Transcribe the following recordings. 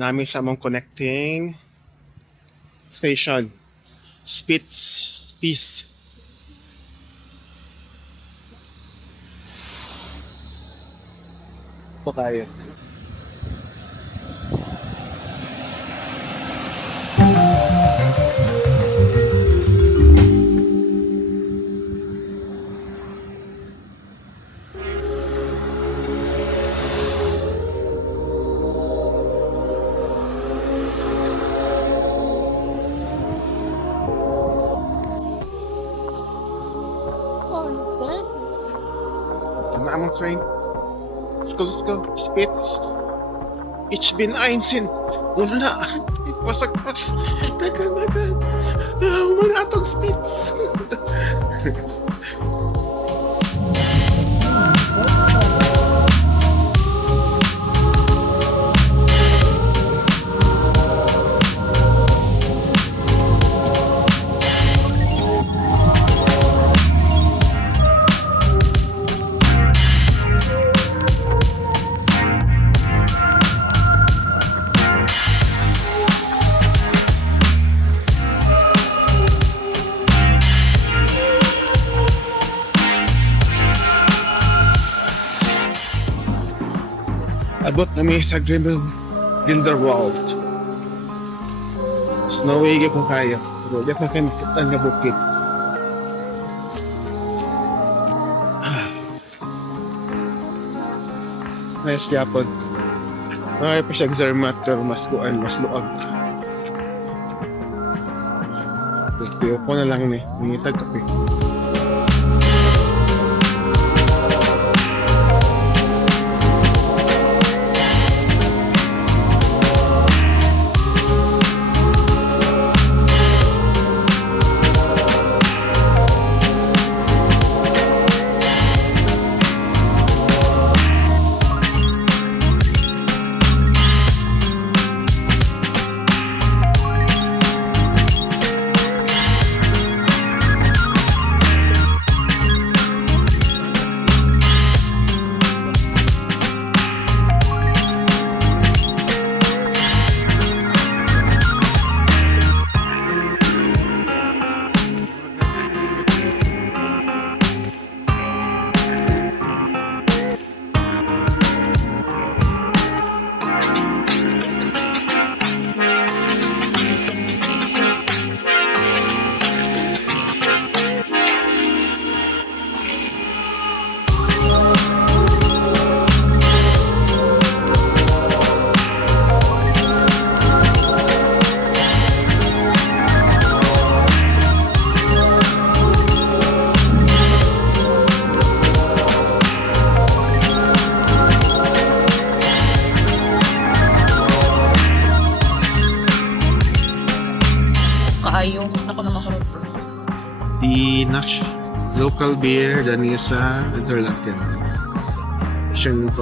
namin sa among connecting station. Spitz. Peace. Po kayo. Tama among train. Let's go. Spitz. Ich bin einsin. Wala. Pasagpas. Tagan. Mga atong Spitz. Abot na sa Grindelwald. Snowy po kayo. Pero di pa kayo makita nga bukit. Nice yapon. Ay pa siya Zermatt pero mas kuan, mas luag. Piyo po na lang ni. Nangitag kape. Kaayo. Ako na makarot. The local beer dani sa Interlaken. Siyang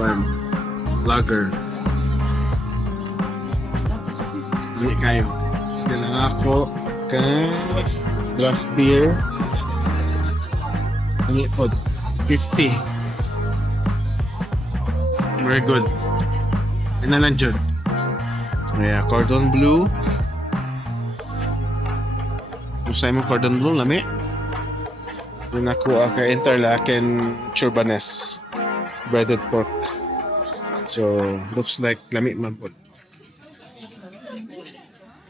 vlogger. Hindi kayo. Kailan ako ka draft beer. Ano po? 50. Very good. Ano lang dyan? Yeah, cordon bleu. Usay mo cordon bleu, lami. Yung nakuha ka Interlaken Churbanes. Breaded pork. So, looks like lami man po.